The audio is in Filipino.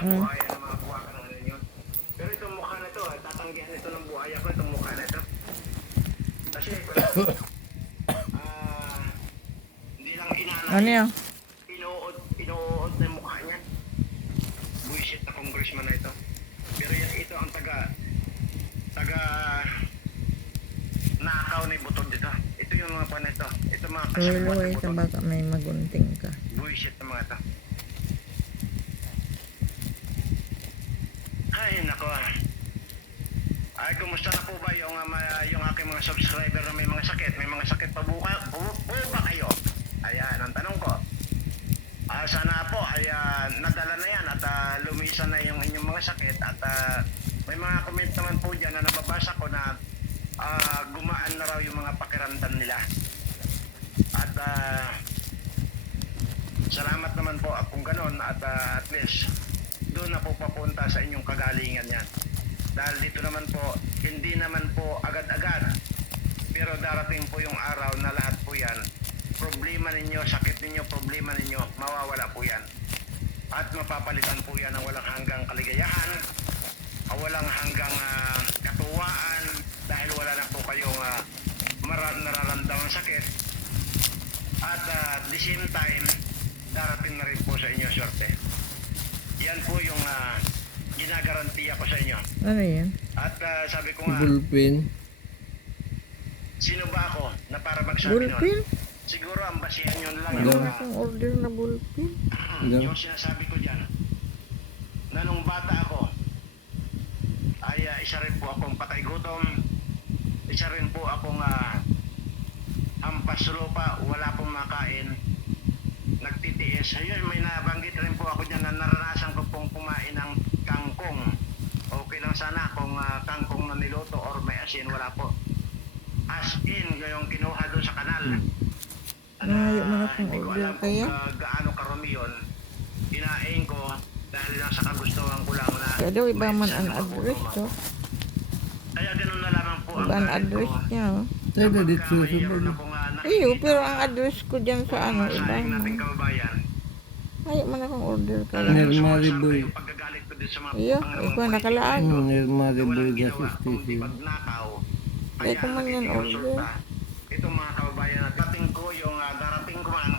siyang buhaya ng mga buwakan ng ano yun. Pero itong mukha na to, tatanggihan ito ng buhaya ko, itong mukha na ito. Kasi hindi lang inanay. Ano yan? Inuod na yung mukha niya. Buisit na congressman na ito. Pero yan, ito ang taga nakaw na yung butod dito. Ito yung mga pan ito. Ito mga kasabot Luway na ka butod. baka may magunting ka. Buisit na mga ito. Ay, nako. Ay, kumusta na po ba yung aking mga subscriber na may mga sakit? May mga sakit pa po ba kayo? Ayan, ang tanong ko. Sana po ay nadala na yan at lumisan na yung inyong mga sakit at may mga comment naman po dyan na nababasa ko na gumaan na raw yung mga pakiramdam nila. At salamat naman po kung ganon at at least doon na po papunta sa inyong kagalingan yan. Dahil dito naman po, hindi naman po agad-agad, pero darating po yung araw na lahat po yan, problema ninyo, sakit ninyo, problema ninyo, mawawala po yan. At mapapalitan po yan ng walang hanggang kaligayahan, walang hanggang katuwaan, dahil wala na po kayong nararamdamang sakit. At at the same time, darating na rin po sa inyo swerte. Yan po yung ginagarantiya ko sa inyo. Ano yan? At sabi ko nga, Bullpen. sino ba ako na para magsabi nun? Bullpen? Siguro ang basihan nyo lang Wala yung, na akong order na bullpen. yung sinasabi ko dyan. Na nung bata ako, ay isa rin po akong patay gutom, isa rin po akong hampas lupa, wala pong makain, nagtitiis. Ayun, may nabanggit rin po ako dyan na naranasan ko pong kumain ng kangkong. Okay lang sana kung kangkong na niluto or may asin, wala po. As in, yung kinuha doon sa kanal. Malayo man akong Hindi ko order alam kaya. kung gaano karami yun. Kinain ko dahil lang sa kagustuhan ko lang na Kaya daw iba man may ang isang address magutom to. ako. Kaya ganun na lamang po Iba ang galit address ko. niya. Oh. Tayo na dito sa Mayroon sabag. akong Iyo, pero ang address ko dyan sa ano, iba masayang man. nating kababayan. Ayaw man akong order kaya. Nirmari Sumasang boy. yung pagkagalit ko din sa mga Iyo, panglamang ikaw politiko nakalaan. ito. Nirmari Na boy walang gas ginawa kundi station. magnakaw. Kaya kung man yan order. Itong mga